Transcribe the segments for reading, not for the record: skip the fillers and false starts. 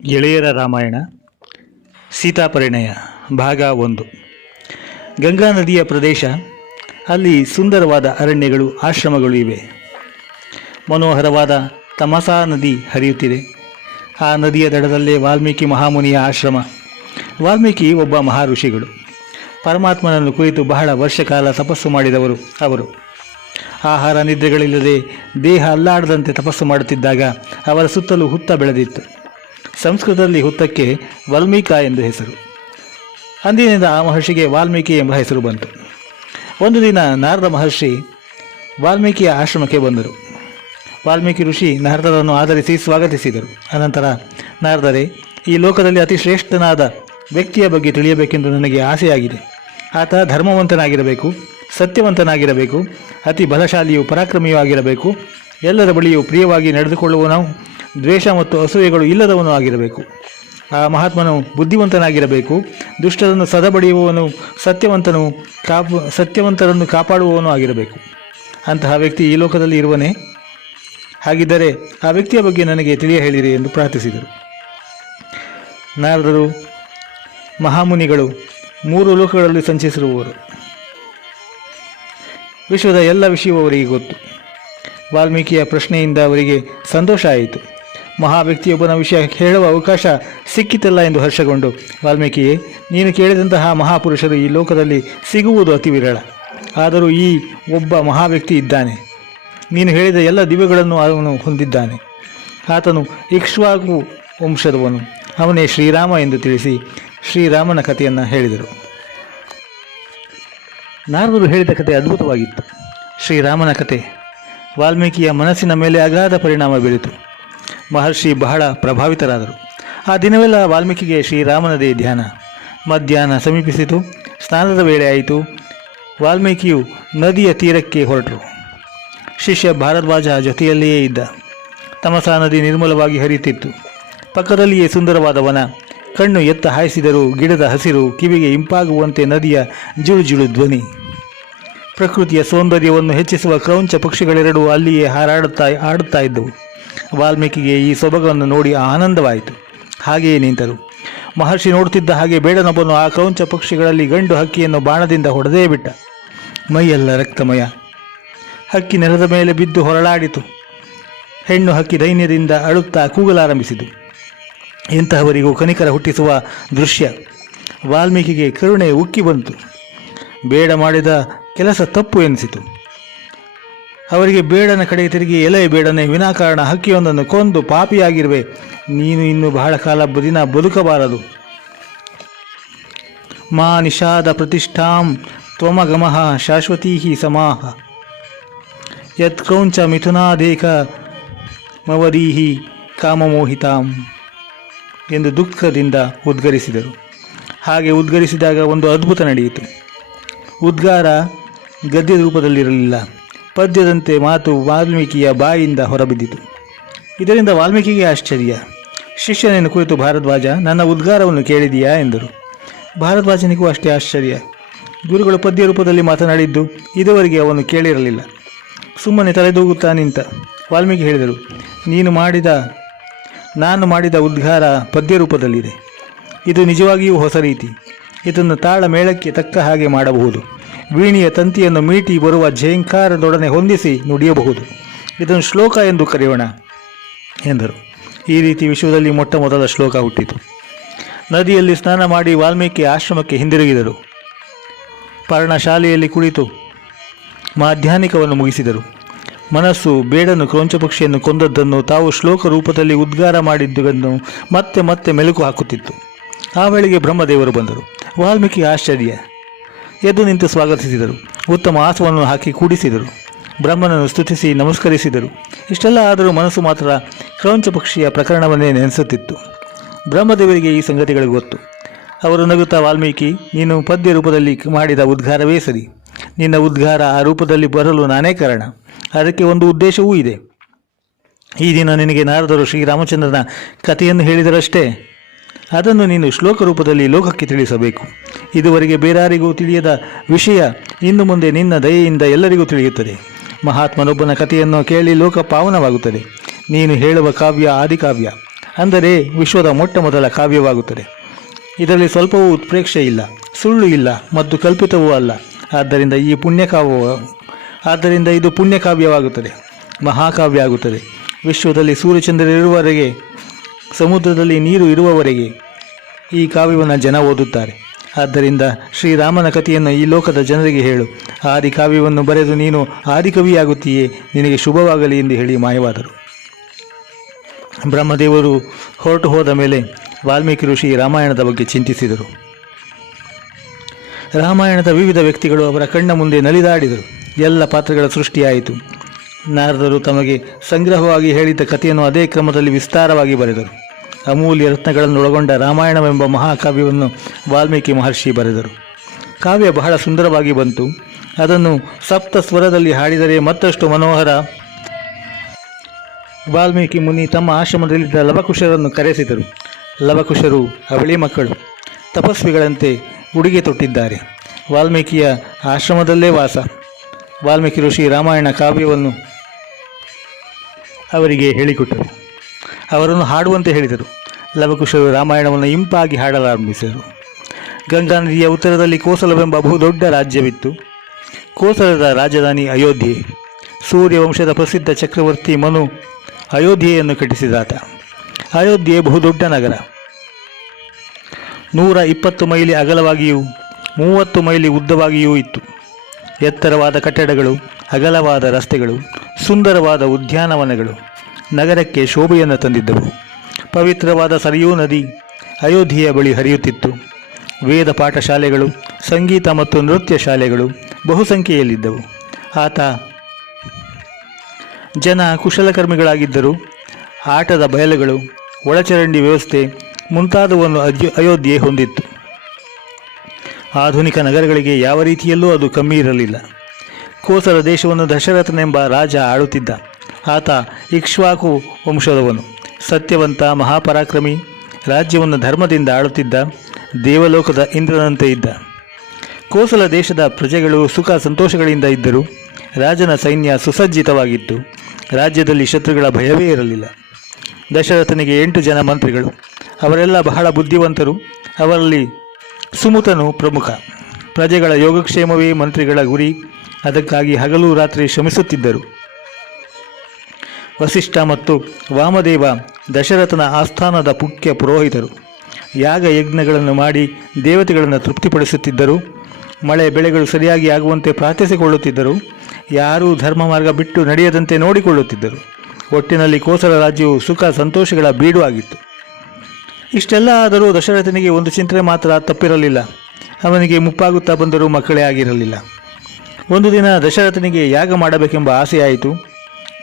ಗೆಳೆಯರ ರಾಮಾಯಣ ಸೀತಾಪರಿಣಯ ಭಾಗ 1. ಗಂಗಾ ನದಿಯ ಪ್ರದೇಶ. ಅಲ್ಲಿ ಸುಂದರವಾದ ಅರಣ್ಯಗಳು, ಆಶ್ರಮಗಳು ಇವೆ. ಮನೋಹರವಾದ ತಮಸಾ ನದಿ ಹರಿಯುತ್ತಿದೆ. ಆ ನದಿಯ ದಡದಲ್ಲೇ ವಾಲ್ಮೀಕಿ ಮಹಾಮುನಿಯ ಆಶ್ರಮ. ವಾಲ್ಮೀಕಿ ಒಬ್ಬ ಮಹಾಋಷಿಗಳು. ಪರಮಾತ್ಮನನ್ನು ಕುರಿತು ಬಹಳ ವರ್ಷಕಾಲ ತಪಸ್ಸು ಮಾಡಿದವರು ಅವರು. ಆಹಾರ ನಿದ್ರೆಗಳಿಲ್ಲದೆ ದೇಹ ಅಲ್ಲಾಡದಂತೆ ತಪಸ್ಸು ಮಾಡುತ್ತಿದ್ದಾಗ ಅವರ ಸುತ್ತಲೂ ಹುತ್ತ ಬೆಳೆದಿತ್ತು. ಸಂಸ್ಕೃತದಲ್ಲಿ ಹುತ್ತಕ್ಕೆ ವಾಲ್ಮೀಕ ಎಂದು ಹೆಸರು. ಅಂದಿನಿಂದ ಆ ಮಹರ್ಷಿಗೆ ವಾಲ್ಮೀಕಿ ಎಂಬ ಹೆಸರು ಬಂತು. ಒಂದು ದಿನ ನಾರದ ಮಹರ್ಷಿ ವಾಲ್ಮೀಕಿಯ ಆಶ್ರಮಕ್ಕೆ ಬಂದರು. ವಾಲ್ಮೀಕಿ ಋಷಿ ನಾರದರನ್ನು ಆಧರಿಸಿ ಸ್ವಾಗತಿಸಿದರು. ಅನಂತರ, ನಾರದರೇ, ಈ ಲೋಕದಲ್ಲಿ ಅತಿ ಶ್ರೇಷ್ಠನಾದ ವ್ಯಕ್ತಿಯ ಬಗ್ಗೆ ತಿಳಿಯಬೇಕೆಂದು ನನಗೆ ಆಸೆಯಾಗಿದೆ. ಆತ ಧರ್ಮವಂತನಾಗಿರಬೇಕು, ಸತ್ಯವಂತನಾಗಿರಬೇಕು, ಅತಿ ಬಲಶಾಲಿಯೂ ಪರಾಕ್ರಮಿಯೂ ಆಗಿರಬೇಕು, ಎಲ್ಲರ ಬಳಿಯೂ ಪ್ರಿಯವಾಗಿ ನಡೆದುಕೊಳ್ಳುವವನು, ದ್ವೇಷ ಮತ್ತು ಅಸೂಯೆಗಳು ಇಲ್ಲದವನು ಆಗಿರಬೇಕು. ಆ ಮಹಾತ್ಮನು ಬುದ್ಧಿವಂತನಾಗಿರಬೇಕು, ದುಷ್ಟರನ್ನು ಸದಬಡಿಯುವವನು, ಸತ್ಯವಂತರನ್ನು ಕಾಪಾಡುವವನು ಆಗಿರಬೇಕು. ಅಂತಹ ವ್ಯಕ್ತಿ ಈ ಲೋಕದಲ್ಲಿ ಇರುವನೇ? ಹಾಗಿದ್ದರೆ ಆ ವ್ಯಕ್ತಿಯ ಬಗ್ಗೆ ನನಗೆ ತಿಳಿಯ ಹೇಳಿರಿ ಎಂದು ಪ್ರಾರ್ಥಿಸಿದರು. ನಾರದರು ಮಹಾಮುನಿಗಳು 3 ಲೋಕಗಳಲ್ಲಿ ಸಂಚರಿಸಿರುವವರು. ವಿಶ್ವದ ಎಲ್ಲ ವಿಷಯವೂ ಅವರಿಗೆ ಗೊತ್ತು. ವಾಲ್ಮೀಕಿಯ ಪ್ರಶ್ನೆಯಿಂದ ಅವರಿಗೆ ಸಂತೋಷ ಆಯಿತು. ಮಹಾವ್ಯಕ್ತಿಯೊಬ್ಬನ ವಿಷಯ ಹೇಳುವ ಅವಕಾಶ ಸಿಕ್ಕಿತಲ್ಲ ಎಂದು ಹರ್ಷಗೊಂಡು, ವಾಲ್ಮೀಕಿಯೇ, ನೀನು ಕೇಳಿದಂತಹ ಮಹಾಪುರುಷರು ಈ ಲೋಕದಲ್ಲಿ ಸಿಗುವುದು ಅತಿ ವಿರಳ. ಆದರೂ ಈ ಒಬ್ಬ ಮಹಾವ್ಯಕ್ತಿ ಇದ್ದಾನೆ. ನೀನು ಹೇಳಿದ ಎಲ್ಲ ದಿವ್ಯಗಳನ್ನು ಅವನು ಹೊಂದಿದ್ದಾನೆ. ಆತನು ಇಕ್ಷ್ವಾಕು ವಂಶದವನು. ಅವನೇ ಶ್ರೀರಾಮ ಎಂದು ತಿಳಿಸಿ ಶ್ರೀರಾಮನ ಕಥೆಯನ್ನು ಹೇಳಿದರು. ನಾರದರು ಹೇಳಿದ ಕಥೆ ಅದ್ಭುತವಾಗಿತ್ತು. ಶ್ರೀರಾಮನ ಕಥೆ ವಾಲ್ಮೀಕಿಯ ಮನಸ್ಸಿನ ಮೇಲೆ ಅಗಾಧ ಪರಿಣಾಮ ಬೀರಿತು. ಮಹರ್ಷಿ ಬಹಳ ಪ್ರಭಾವಿತರಾದರು. ಆ ದಿನವೆಲ್ಲ ವಾಲ್ಮೀಕಿಗೆ ಶ್ರೀರಾಮನದೇ ಧ್ಯಾನ. ಮಧ್ಯಾಹ್ನ ಸಮೀಪಿಸಿತು. ಸ್ನಾನದ ವೇಳೆ ಆಯಿತು. ವಾಲ್ಮೀಕಿಯು ನದಿಯ ತೀರಕ್ಕೆ ಹೊರಟರು. ಶಿಷ್ಯ ಭಾರದ್ವಾಜ ಜೊತೆಯಲ್ಲಿಯೇ ಇದ್ದ. ತಮಸಾ ನದಿ ನಿರ್ಮಲವಾಗಿ ಹರಿಯುತ್ತಿತ್ತು. ಪಕ್ಕದಲ್ಲಿಯೇ ಸುಂದರವಾದ ವನ. ಕಣ್ಣು ಎತ್ತ ಹಾಯಿಸಿದರೂ ಗಿಡದ ಹಸಿರು, ಕಿವಿಗೆ ಇಂಪಾಗುವಂತೆ ನದಿಯ ಜುಳುಜುಳು ಧ್ವನಿ. ಪ್ರಕೃತಿಯ ಸೌಂದರ್ಯವನ್ನು ಹೆಚ್ಚಿಸುವ ಕ್ರೌಂಚ ಪಕ್ಷಿಗಳೆರಡೂ ಅಲ್ಲಿಯೇ ಆಡುತ್ತಾ ಇದ್ದವು. ವಾಲ್ಮೀಕಿಗೆ ಈ ಸೊಬಗನ್ನು ನೋಡಿ ಆನಂದವಾಯಿತು. ಹಾಗೆಯೇ ನಿಂತರು. ಮಹರ್ಷಿ ನೋಡುತ್ತಿದ್ದ ಹಾಗೆ ಬೇಡನೊಬ್ಬನು ಆ ಕ್ರೌಂಚ ಪಕ್ಷಿಗಳಲ್ಲಿ ಗಂಡು ಹಕ್ಕಿಯನ್ನು ಬಾಣದಿಂದ ಹೊಡೆದೇ ಬಿಟ್ಟ. ಮೈಯೆಲ್ಲ ರಕ್ತಮಯ. ಹಕ್ಕಿ ನೆಲದ ಮೇಲೆ ಬಿದ್ದು ಹೊರಳಾಡಿತು. ಹೆಣ್ಣು ಹಕ್ಕಿ ದೈನ್ಯದಿಂದ ಅಳುತ್ತಾ ಕೂಗಲಾರಂಭಿಸಿತು. ಇಂತಹವರಿಗೂ ಕನಿಕರ ಹುಟ್ಟಿಸುವ ದೃಶ್ಯ. ವಾಲ್ಮೀಕಿಗೆ ಕರುಣೆ ಉಕ್ಕಿ ಬಂತು. ಬೇಡ ಮಾಡಿದ ಕೆಲಸ ತಪ್ಪು ಎನಿಸಿತು. ಅವರಿಗೆ ಬೇಡನ ಕಡೆಗೆ ತಿರುಗಿ, ಎಲೆ ಬೇಡನೆ, ವಿನಾಕಾರಣ ಹಕ್ಕಿಯೊಂದನ್ನು ಕೊಂದು ಪಾಪಿಯಾಗಿರುವೆ. ನೀನು ಇನ್ನು ಬಹಳ ಕಾಲ ದಿನ ಬದುಕಬಾರದು. ಮಾ ನಿಷಾದ ಪ್ರತಿಷ್ಠಾಂ ತ್ವಮಗಮಃ ಶಾಶ್ವತೀ ಸಮಾಹ ಯತ್ಕ್ರೌಂಚ ಮಿಥುನಾದೇಕ ಮವದೀಹಿ ಕಾಮಮೋಹಿತಾಂ ಎಂದು ದುಃಖದಿಂದ ಉದ್ಗರಿಸಿದರು. ಹಾಗೆ ಉದ್ಗರಿಸಿದಾಗ ಒಂದು ಅದ್ಭುತ ನಡೆಯಿತು. ಉದ್ಗಾರ ಗದ್ಯದ ರೂಪದಲ್ಲಿರಲಿಲ್ಲ. ಪದ್ಯದಂತೆ ಮಾತು ವಾಲ್ಮೀಕಿಯ ಬಾಯಿಂದ ಹೊರಬಿದ್ದಿತು. ಇದರಿಂದ ವಾಲ್ಮೀಕಿಗೆ ಆಶ್ಚರ್ಯ. ಶಿಷ್ಯನನ್ನು ಕುರಿತು ಭಾರದ್ವಾಜ, ನನ್ನ ಉದ್ಗಾರವನ್ನು ಕೇಳಿದೆಯಾ ಎಂದರು. ಭಾರದ್ವಾಜನಿಗೂ ಅಷ್ಟೇ ಆಶ್ಚರ್ಯ. ಗುರುಗಳು ಪದ್ಯ ರೂಪದಲ್ಲಿ ಮಾತನಾಡಿದ್ದು ಇದುವರೆಗೆ ಅವನು ಕೇಳಿರಲಿಲ್ಲ. ಸುಮ್ಮನೆ ತಲೆದೂಗುತ್ತಾ ನಿಂತ. ವಾಲ್ಮೀಕಿ ಹೇಳಿದರು, ನಾನು ಮಾಡಿದ ಉದ್ಗಾರ ಪದ್ಯ ರೂಪದಲ್ಲಿದೆ. ಇದು ನಿಜವಾಗಿಯೂ ಹೊಸ ರೀತಿ. ಇದನ್ನು ತಾಳ ಮೇಳಕ್ಕೆ ತಕ್ಕ ಹಾಗೆ ಮಾಡಬಹುದು. ವೀಣೆಯ ತಂತಿಯನ್ನು ಮೀಟಿ ಬರುವ ಝೇಂಕಾರದೊಡನೆ ಹೊಂದಿಸಿ ನುಡಿಯಬಹುದು. ಇದನ್ನು ಶ್ಲೋಕ ಎಂದು ಕರೆಯೋಣ ಎಂದರು. ಈ ರೀತಿ ವಿಶ್ವದಲ್ಲಿ ಮೊಟ್ಟ ಮೊದಲ ಶ್ಲೋಕ ಹುಟ್ಟಿತು. ನದಿಯಲ್ಲಿ ಸ್ನಾನ ಮಾಡಿ ವಾಲ್ಮೀಕಿ ಆಶ್ರಮಕ್ಕೆ ಹಿಂದಿರುಗಿದರು. ಪರ್ಣಶಾಲೆಯಲ್ಲಿ ಕುಳಿತು ಮಾಧ್ಯಾಹ್ನಿಕವನ್ನು ಮುಗಿಸಿದರು. ಮನಸ್ಸು ಬೇಡನು ಕ್ರೌಂಚಪಕ್ಷಿಯನ್ನು ಕೊಂದದ್ದನ್ನು, ತಾವು ಶ್ಲೋಕ ರೂಪದಲ್ಲಿ ಉದ್ಗಾರ ಮಾಡಿದ್ದನ್ನು ಮತ್ತೆ ಮತ್ತೆ ಮೆಲುಕು ಹಾಕುತ್ತಿತ್ತು. ಆ ವೇಳೆಗೆ ಬ್ರಹ್ಮದೇವರು ಬಂದರು. ವಾಲ್ಮೀಕಿ ಆಶ್ಚರ್ಯ. ಎದ್ದು ನಿಂತು ಸ್ವಾಗತಿಸಿದರು. ಉತ್ತಮ ಆಸನವನ್ನು ಹಾಕಿ ಕೂಡಿಸಿದರು. ಬ್ರಹ್ಮನನ್ನು ಸ್ತುತಿಸಿ ನಮಸ್ಕರಿಸಿದರು. ಇಷ್ಟೆಲ್ಲ ಆದರೂ ಮನಸ್ಸು ಮಾತ್ರ ಕ್ರೌಂಚ ಪಕ್ಷಿಯ ಪ್ರಕರಣವನ್ನೇ ನೆನೆಸುತ್ತಿತ್ತು. ಬ್ರಹ್ಮದೇವರಿಗೆ ಈ ಸಂಗತಿಗಳು ಗೊತ್ತು. ಅವರು ನಗುತ್ತಾ, ವಾಲ್ಮೀಕಿ, ನೀನು ಪದ್ಯ ರೂಪದಲ್ಲಿ ಮಾಡಿದ ಉದ್ಗಾರವೇ ಸರಿ. ನಿನ್ನ ಉದ್ಗಾರ ಆ ರೂಪದಲ್ಲಿ ಬರಲು ನಾನೇ ಕಾರಣ. ಅದಕ್ಕೆ ಒಂದು ಉದ್ದೇಶವೂ ಇದೆ. ಈ ದಿನ ನಿನಗೆ ನಾರದರು ಶ್ರೀರಾಮಚಂದ್ರನ ಕಥೆಯನ್ನು ಹೇಳಿದರಷ್ಟೇ. ಅದನ್ನು ನೀನು ಶ್ಲೋಕ ರೂಪದಲ್ಲಿ ಲೋಕಕ್ಕೆ ತಿಳಿಸಬೇಕು. ಇದುವರೆಗೆ ಬೇರಾರಿಗೂ ತಿಳಿಯದ ವಿಷಯ ಇನ್ನು ಮುಂದೆ ನಿನ್ನ ದಯೆಯಿಂದ ಎಲ್ಲರಿಗೂ ತಿಳಿಯುತ್ತದೆ. ಮಹಾತ್ಮನೊಬ್ಬನ ಕಥೆಯನ್ನು ಕೇಳಿ ಲೋಕ ಪಾವನವಾಗುತ್ತದೆ. ನೀನು ಹೇಳುವ ಕಾವ್ಯ ಆದಿಕಾವ್ಯ. ಅಂದರೆ ವಿಶ್ವದ ಮೊಟ್ಟ ಮೊದಲ ಕಾವ್ಯವಾಗುತ್ತದೆ. ಇದರಲ್ಲಿ ಸ್ವಲ್ಪವೂ ಉತ್ಪ್ರೇಕ್ಷೆ ಇಲ್ಲ, ಸುಳ್ಳು ಇಲ್ಲ ಮತ್ತು ಕಲ್ಪಿತವೂ ಅಲ್ಲ. ಆದ್ದರಿಂದ ಇದು ಪುಣ್ಯಕಾವ್ಯವಾಗುತ್ತದೆ, ಮಹಾಕಾವ್ಯ ಆಗುತ್ತದೆ. ವಿಶ್ವದಲ್ಲಿ ಸೂರ್ಯಚಂದ್ರರಿರುವವರೆಗೆ, ಸಮುದ್ರದಲ್ಲಿ ನೀರು ಇರುವವರೆಗೆ ಈ ಕಾವ್ಯವನ್ನು ಜನ ಓದುತ್ತಾರೆ. ಆದ್ದರಿಂದ ಶ್ರೀರಾಮನ ಕಥೆಯನ್ನು ಈ ಲೋಕದ ಜನರಿಗೆ ಹೇಳು. ಆದಿಕಾವ್ಯವನ್ನು ಬರೆದು ನೀನು ಆದಿಕವಿಯಾಗುತ್ತೀಯೇ, ನಿನಗೆ ಶುಭವಾಗಲಿ ಎಂದು ಹೇಳಿ ಮಾಯವಾದರು. ಬ್ರಹ್ಮದೇವರು ಹೊರಟು ಹೋದ ಮೇಲೆ ವಾಲ್ಮೀಕಿ ಋಷಿ ರಾಮಾಯಣದ ಬಗ್ಗೆ ಚಿಂತಿಸಿದರು. ರಾಮಾಯಣದ ವಿವಿಧ ವ್ಯಕ್ತಿಗಳು ಅವರ ಕಣ್ಣ ಮುಂದೆ ನಲಿದಾಡಿದರು. ಎಲ್ಲ ಪಾತ್ರಗಳ ಸೃಷ್ಟಿಯಾಯಿತು. ನಾರದರು ತಮಗೆ ಸಂಗ್ರಹವಾಗಿ ಹೇಳಿದ್ದ ಕಥೆಯನ್ನು ಅದೇ ಕ್ರಮದಲ್ಲಿ ವಿಸ್ತಾರವಾಗಿ ಬರೆದರು. ಅಮೂಲ್ಯ ರತ್ನಗಳನ್ನೊಳಗೊಂಡ ರಾಮಾಯಣವೆಂಬ ಮಹಾಕಾವ್ಯವನ್ನು ವಾಲ್ಮೀಕಿ ಮಹರ್ಷಿ ಬರೆದರು. ಕಾವ್ಯ ಬಹಳ ಸುಂದರವಾಗಿ ಬಂತು. ಅದನ್ನು ಸಪ್ತ ಸ್ವರದಲ್ಲಿ ಹಾಡಿದರೆ ಮತ್ತಷ್ಟು ಮನೋಹರ. ವಾಲ್ಮೀಕಿ ಮುನಿ ತಮ್ಮ ಆಶ್ರಮದಲ್ಲಿದ್ದ ಲವಕುಶರನ್ನು ಕರೆಸಿದರು. ಲವಕುಶರು ಅವಳಿ ಮಕ್ಕಳು, ತಪಸ್ವಿಗಳಂತೆ ಉಡುಗೆ ತೊಟ್ಟಿದ್ದಾರೆ. ವಾಲ್ಮೀಕಿಯ ಆಶ್ರಮದಲ್ಲೇ ವಾಸ. ವಾಲ್ಮೀಕಿ ಋಷಿ ರಾಮಾಯಣ ಕಾವ್ಯವನ್ನು ಅವರಿಗೆ ಹೇಳಿಕೊಟ್ಟರು. ಅವರನ್ನು ಹಾಡುವಂತೆ ಹೇಳಿದರು. ಲವಕುಶರು ರಾಮಾಯಣವನ್ನು ಇಂಪಾಗಿ ಹಾಡಲಾರಂಭಿಸಿದರು. ಗಂಗಾ ನದಿಯ ಉತ್ತರದಲ್ಲಿ ಕೋಸಲವೆಂಬ ಬಹುದೊಡ್ಡ ರಾಜ್ಯವಿತ್ತು. ಕೋಸಲದ ರಾಜಧಾನಿ ಅಯೋಧ್ಯೆ. ಸೂರ್ಯವಂಶದ ಪ್ರಸಿದ್ಧ ಚಕ್ರವರ್ತಿ ಮನು ಅಯೋಧ್ಯೆಯನ್ನು ಕಟ್ಟಿಸಿದಾತ. ಅಯೋಧ್ಯೆ ಬಹುದೊಡ್ಡ ನಗರ. 120 ಮೈಲಿ ಅಗಲವಾಗಿಯೂ 30 ಮೈಲಿ ಉದ್ದವಾಗಿಯೂ ಇತ್ತು. ಎತ್ತರವಾದ ಕಟ್ಟಡಗಳು, ಅಗಲವಾದ ರಸ್ತೆಗಳು, ಸುಂದರವಾದ ಉದ್ಯಾನವನಗಳು ನಗರಕ್ಕೆ ಶೋಭೆಯನ್ನು ತಂದಿದ್ದವು. ಪವಿತ್ರವಾದ ಸರಿಯೂ ನದಿ ಅಯೋಧ್ಯೆಯ ಬಳಿ ಹರಿಯುತ್ತಿತ್ತು. ವೇದ ಪಾಠಶಾಲೆಗಳು, ಸಂಗೀತ ಮತ್ತು ನೃತ್ಯ ಶಾಲೆಗಳು ಬಹುಸಂಖ್ಯೆಯಲ್ಲಿದ್ದವು. ಜನ ಕುಶಲಕರ್ಮಿಗಳಾಗಿದ್ದರು. ಆಟದ ಬಯಲುಗಳು, ಒಳಚರಂಡಿ ವ್ಯವಸ್ಥೆ ಮುಂತಾದವನ್ನು ಅಯೋಧ್ಯೆ ಹೊಂದಿತ್ತು. ಆಧುನಿಕ ನಗರಗಳಿಗೆ ಯಾವ ರೀತಿಯಲ್ಲೂ ಅದು ಕಮ್ಮಿ ಇರಲಿಲ್ಲ. ಕೋಸಲ ದೇಶವನ್ನು ದಶರಥನೆಂಬ ರಾಜ ಆಳುತ್ತಿದ್ದ. ಆತ ಇಕ್ಷ್ವಾಕು ವಂಶದವನು, ಸತ್ಯವಂತ, ಮಹಾಪರಾಕ್ರಮಿ. ರಾಜ್ಯವನ್ನು ಧರ್ಮದಿಂದ ಆಳುತ್ತಿದ್ದ. ದೇವಲೋಕದ ಇಂದ್ರನಂತೆ ಇದ್ದ. ಕೋಸಲ ದೇಶದ ಪ್ರಜೆಗಳು ಸುಖ ಸಂತೋಷಗಳಿಂದ ಇದ್ದರು. ರಾಜನ ಸೈನ್ಯ ಸುಸಜ್ಜಿತವಾಗಿತ್ತು. ರಾಜ್ಯದಲ್ಲಿ ಶತ್ರುಗಳ ಭಯವೇ ಇರಲಿಲ್ಲ. ದಶರಥನಿಗೆ 8 ಜನ ಮಂತ್ರಿಗಳು. ಅವರೆಲ್ಲ ಬಹಳ ಬುದ್ಧಿವಂತರು. ಅವರಲ್ಲಿ ಸುಮುತನು ಪ್ರಮುಖ. ಪ್ರಜೆಗಳ ಯೋಗಕ್ಷೇಮವೇ ಮಂತ್ರಿಗಳ ಗುರಿ. ಅದಕ್ಕಾಗಿ ಹಗಲು ರಾತ್ರಿ ಶ್ರಮಿಸುತ್ತಿದ್ದರು. ವಸಿಷ್ಠ ಮತ್ತು ವಾಮದೇವ ದಶರಥನ ಆಸ್ಥಾನದ ಮುಖ್ಯ ಪುರೋಹಿತರು. ಯಾಗ ಯಜ್ಞಗಳನ್ನು ಮಾಡಿ ದೇವತೆಗಳನ್ನು ತೃಪ್ತಿಪಡಿಸುತ್ತಿದ್ದರು. ಮಳೆ ಬೆಳೆಗಳು ಸರಿಯಾಗಿ ಆಗುವಂತೆ ಪ್ರಾರ್ಥಿಸಿಕೊಳ್ಳುತ್ತಿದ್ದರು. ಯಾರೂ ಧರ್ಮ ಮಾರ್ಗ ಬಿಟ್ಟು ನಡೆಯದಂತೆ ನೋಡಿಕೊಳ್ಳುತ್ತಿದ್ದರು. ಒಟ್ಟಿನಲ್ಲಿ ಕೋಸಲ ರಾಜ್ಯವು ಸುಖ ಸಂತೋಷಗಳ ಬೀಡು ಆಗಿತ್ತು. ಇಷ್ಟೆಲ್ಲ ಆದರೂ ದಶರಥನಿಗೆ ಒಂದು ಚಿಂತನೆ ಮಾತ್ರ ತಪ್ಪಿರಲಿಲ್ಲ. ಅವನಿಗೆ ಮುಪ್ಪಾಗುತ್ತಾ ಬಂದರೂ ಮಕ್ಕಳೇ ಆಗಿರಲಿಲ್ಲ. ಒಂದು ದಿನ ದಶರಥನಿಗೆ ಯಾಗ ಮಾಡಬೇಕೆಂಬ ಆಸೆಯಾಯಿತು.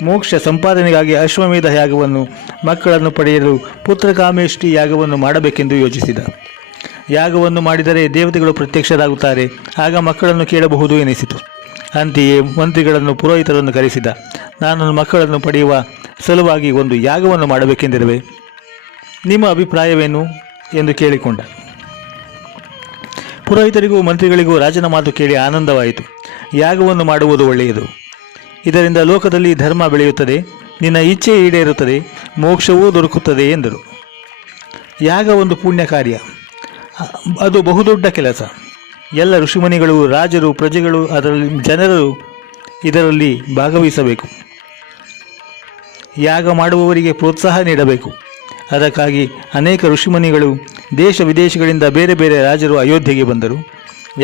ಮೋಕ್ಷ ಸಂಪಾದನೆಗಾಗಿ ಅಶ್ವಮೇಧ ಯಾಗವನ್ನು, ಮಕ್ಕಳನ್ನು ಪಡೆಯಲು ಪುತ್ರಕಾಮೇಷ್ಟಿ ಯಾಗವನ್ನು ಮಾಡಬೇಕೆಂದು ಯೋಚಿಸಿದ. ಯಾಗವನ್ನು ಮಾಡಿದರೆ ದೇವತೆಗಳು ಪ್ರತ್ಯಕ್ಷರಾಗುತ್ತಾರೆ, ಆಗ ಮಕ್ಕಳನ್ನು ಕೇಳಬಹುದು ಎನಿಸಿತು. ಅಂತೆಯೇ ಮಂತ್ರಿಗಳನ್ನು, ಪುರೋಹಿತರನ್ನು ಕರೆಸಿದ. ನಾನು ಮಕ್ಕಳನ್ನು ಪಡೆಯುವ ಸಲುವಾಗಿ ಒಂದು ಯಾಗವನ್ನು ಮಾಡಬೇಕೆಂದಿರುವೆ, ನಿಮ್ಮ ಅಭಿಪ್ರಾಯವೇನು ಎಂದು ಕೇಳಿಕೊಂಡ. ಪುರೋಹಿತರಿಗೂ ಮಂತ್ರಿಗಳಿಗೂ ರಾಜನ ಮಾತು ಕೇಳಿ ಆನಂದವಾಯಿತು. ಯಾಗವನ್ನು ಮಾಡುವುದು ಒಳ್ಳೆಯದು. ಇದರಿಂದ ಲೋಕದಲ್ಲಿ ಧರ್ಮ ಬೆಳೆಯುತ್ತದೆ, ನಿನ್ನ ಇಚ್ಛೆ ಈಡೇರುತ್ತದೆ, ಮೋಕ್ಷವೂ ದೊರಕುತ್ತದೆ ಎಂದರು. ಯಾಗ ಒಂದು ಪುಣ್ಯ ಕಾರ್ಯ. ಅದು ಬಹುದೊಡ್ಡ ಕೆಲಸ. ಎಲ್ಲ ಋಷಿಮುನಿಗಳು, ರಾಜರು, ಪ್ರಜೆಗಳು, ಜನರು ಇದರಲ್ಲಿ ಭಾಗವಹಿಸಬೇಕು. ಯಾಗ ಮಾಡುವವರಿಗೆ ಪ್ರೋತ್ಸಾಹ ನೀಡಬೇಕು. ಅದಕ್ಕಾಗಿ ಅನೇಕ ಋಷಿಮುನಿಗಳು, ದೇಶ ವಿದೇಶಗಳಿಂದ ಬೇರೆ ಬೇರೆ ರಾಜರು ಅಯೋಧ್ಯೆಗೆ ಬಂದರು.